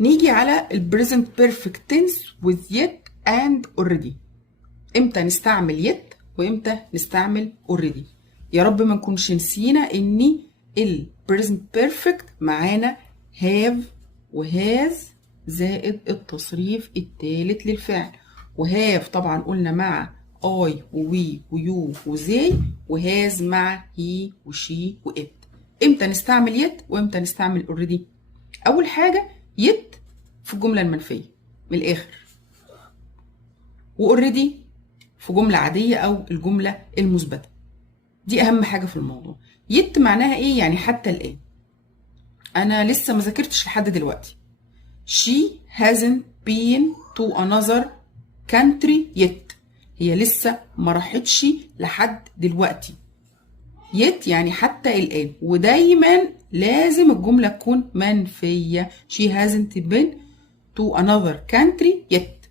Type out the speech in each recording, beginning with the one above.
نيجي على ال present perfect tense with yet and already. امتى نستعمل yet وامتى نستعمل already. يا رب ما نكونش نسينا ان ال present perfect معانا have و has زائد التصريف الثالث للفعل. وهاف طبعا قلنا مع I و we و you و they، وهاز مع he و she و it. امتى نستعمل yet وامتى نستعمل already؟ اول حاجه yet في الجمله المنفيه من الاخر، واوريدي في جمله عاديه او الجمله المثبته. دي اهم حاجه في الموضوع. yet معناها ايه؟ يعني حتى الان، انا لسه ما ذاكرتش لحد دلوقتي. she hasn't been to another country yet. هي لسه ما راحتش لحد دلوقتي. yet يعني حتى الآن، ودايما لازم الجملة تكون منفية. she hasn't been to another country yet.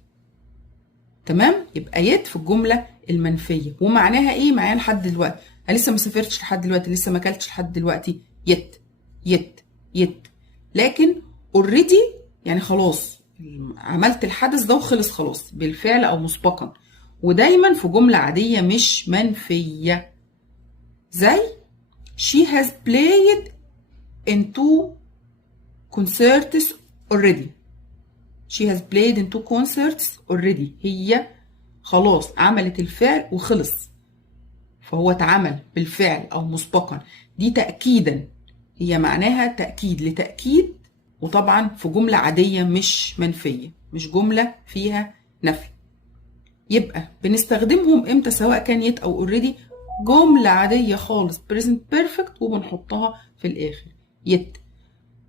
تمام؟ يبقى yet في الجملة المنفية. ومعناها ايه؟ معناها لحد دلوقتي. انا لسه ما سافرتش لحد دلوقتي، لسه ما اكلتش لحد دلوقتي. yet. لكن already يعني خلاص عملت الحدث ده وخلص خلاص بالفعل او مسبقا. ودايما في جملة عادية مش منفية. زي she has played in 2 concerts already. she has played in 2 concerts already. هي خلاص عملت الفعل وخلص، فهو اتعمل بالفعل او مسبقا. دي تأكيدا، هي معناها تأكيد لتأكيد، وطبعا في جملة عادية مش منفية، مش جملة فيها نفي. يبقى بنستخدمهم امتى سواء كان يت او اوريدي؟ جملة عادية خالص present perfect وبنحطها في الاخر يت.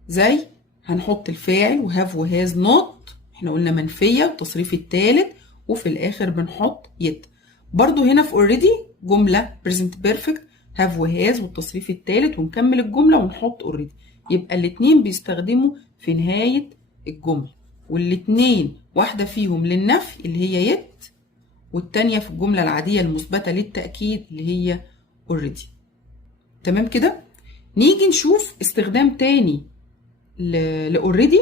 زي هنحط الفاعل وهاف وهاز نوت، احنا قلنا منفية التصريف الثالث، وفي الاخر بنحط يت. برضو هنا في اوريدي جملة present perfect هاف وهاز والتصريف الثالث، ونكمل الجملة ونحط اوريدي. يبقى الاتنين بيستخدموا في نهاية الجملة، والاتنين واحدة فيهم للنفي اللي هي يت، والتانية في الجملة العادية المثبتة للتأكيد اللي هي already. تمام كده؟ نيجي نشوف استخدام تاني already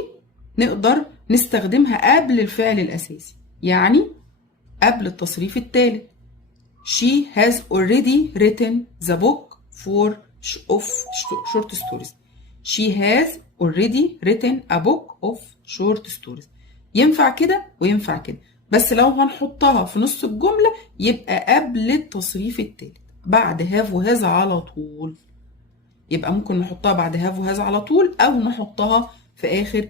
نقدر نستخدمها قبل الفعل الأساسي، يعني قبل التصريف الثالث. She has already written the book of short stories. She has already written a book of short stories. ينفع كده وينفع كده، بس لو هنحطها في نص الجملة يبقى قبل التصريف الثالث بعد have وهاز على طول. يبقى ممكن نحطها بعد have وهاز على طول، أو نحطها في آخر